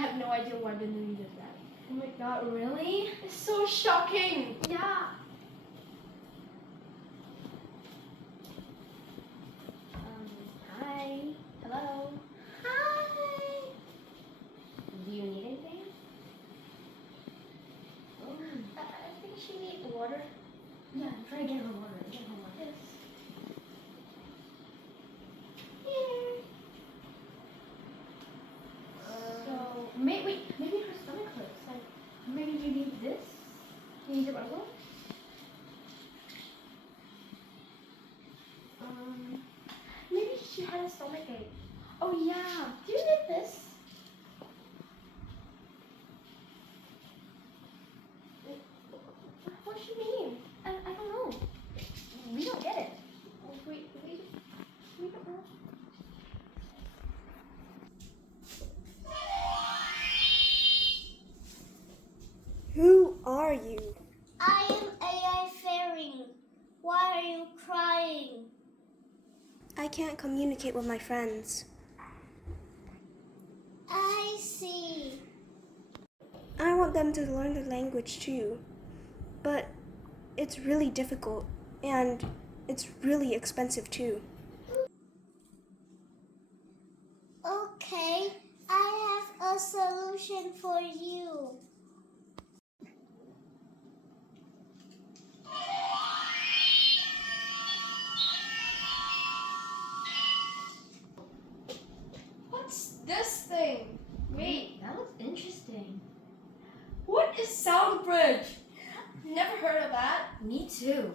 have no idea why the movie does that. Oh my god, really? It's so shocking. Yeah. Hi. Hello. Hi. Do you need anything? Oh. I think she needs water. Yeah, try to get her water. Get her water. Yes. Here. So maybe her stomach hurts. Like maybe you need this. You need the bottle. Maybe she had a stomach ache. Oh yeah. Do you need this? What does she mean? I don't know. We don't get it. We don't know. Who are you? I am AI Fairy. Why are you crying? I can't communicate with my friends. I see. I want them to learn the language too, but it's really difficult and it's really expensive too. Okay, I have a solution for you. What's this thing? Wait, That looks interesting. what is Sound Bridge? Never heard of that. Me too.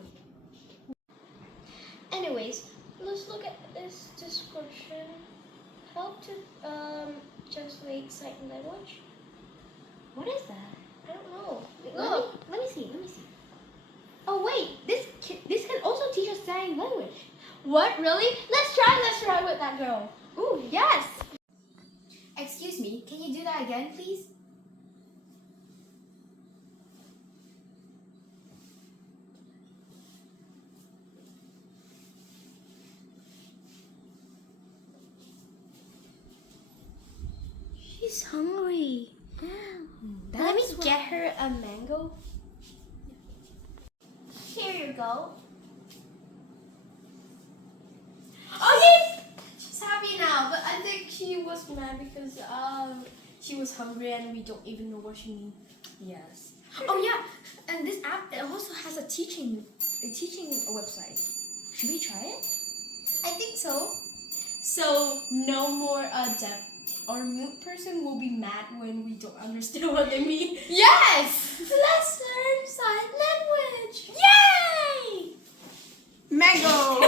Anyways, let's look at this description. Help to translate sign language. What is that? I don't know. Look. Let me see. Oh wait, this can also teach us sign language. What, really? Let's try with that girl. Ooh, yes. Excuse me, can you do that again, please? She's hungry. Let me get her a mango. Here you go. Oh yes! She's happy now, but I think she was mad because she was hungry and we don't even know what she means. Yes. Oh yeah, and this app it also has a teaching website. Should we try it? I think so. So no more deaf or mute person will be mad when we don't understand what they mean. Yes. Let's learn sign language. Yay! Mango!